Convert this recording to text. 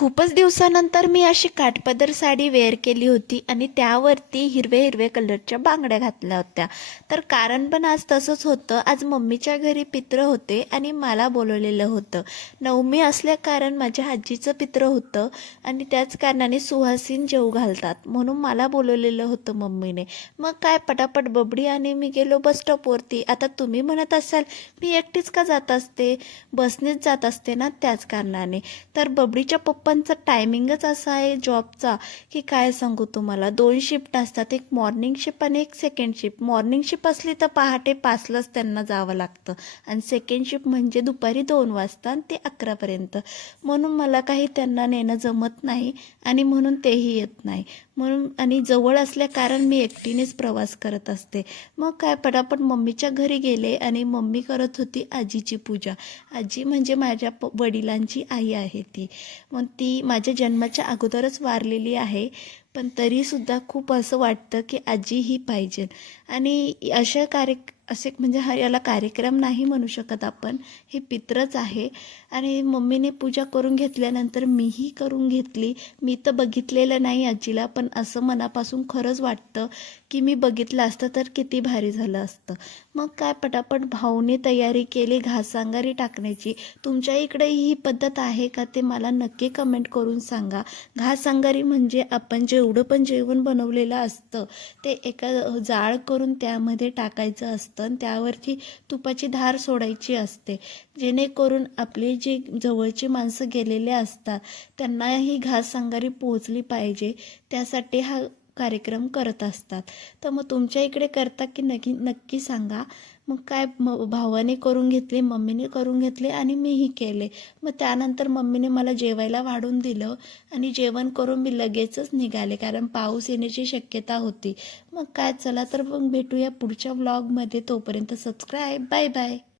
खूपच दिवसानंतर मी अशी काठपदर साडी वेअर केली होती आणि त्यावरती हिरवे हिरवे कलरच्या बांगड्या घातल्या होत्या. तर कारण पण आज तसंच होतं. आज मम्मीच्या घरी पित्र होते आणि मला बोलवलेलं होतं. नवमी असल्या कारण माझ्या आजीचं पित्र होतं आणि त्याच कारणाने सुहासीन जेवू घालतात म्हणून मला बोलवलेलं होतं मम्मीने. मग काय पटापट बबडी आणि मी गेलो बस स्टॉपवरती. आता तुम्ही म्हणत असाल मी एकटीच का जात असते, बसनेच जात असते ना, त्याच कारणाने. तर बबडीच्या पप्पांचा टायमिंगच असा आहे जॉबचा की काय सांगू तुम्हाला. 2 शिफ्ट असतात, एक मॉर्निंग शिफ्ट आणि एक सेकंड शिफ्ट. मॉर्निंग शिफ्ट असली तर पहाटे 5लाच त्यांना जावं लागतं आणि सेकंड शिफ्ट म्हणजे दुपारी 2 वाजता आणि ते 11पर्यंत. म्हणून मला काही त्यांना नेणं जमत नाही आणि म्हणून तेही येत नाही. म्हणून आणि जवळ असल्या कारण मी एकटीनेच प्रवास करत असते. मग काय पटापट मम्मीच्या घरी गेले आणि मम्मी करत होती आजीची पूजा. आजी म्हणजे माझ्या वडिलांची आई आहे ती. मग ती माझ्या जन्माच्या अगोदरच वारलेली आहे. पण तरीसुद्धा खूप असं वाटतं की आजी ही पाहिजे. आणि असे म्हणजे याला कार्यक्रम नाही म्हणू शकत आपण, हे पित्रच आहे. आणि मम्मीने पूजा करून घेतल्यानंतर मीही करून घेतली. मी तर बघितलेलं नाही आजीला, पण असं मनापासून खरंच वाटतं की मी बघितलं असतं तर किती भारी झालं असतं. मग काय पटापट भाऊने तयारी केली घासांगारी टाकण्याची. तुमच्या इकडेही ही पद्धत आहे का ते मला नक्की कमेंट करून सांगा. घासांगारी म्हणजे आपण जेवढं पण जेवण बनवलेलं असतं ते एका जाळ करून त्यामध्ये टाकायचं असतं आणि त्यावरती तुपाची धार सोडायची असते, जेणेकरून आपले जे जवळची माणसं गेलेले असतात त्यांनाही घासांगारी पोहोचली पाहिजे, त्यासाठी हा कार्यक्रम करत असतात. तर मग तुमच्या इकडे करता की नक्की सांगा. मग काय भावाने करून घेतले, मम्मीने करून घेतले आणि मीही केले. मग त्यानंतर मम्मीने मला जेवायला वाढून दिलं आणि जेवण करून मी लगेचच निघाले कारण पाऊस येण्याची शक्यता होती. मग काय चला तर मग भेटूया पुढच्या व्लॉगमध्ये. तोपर्यंत सबस्क्राईब. Bye bye.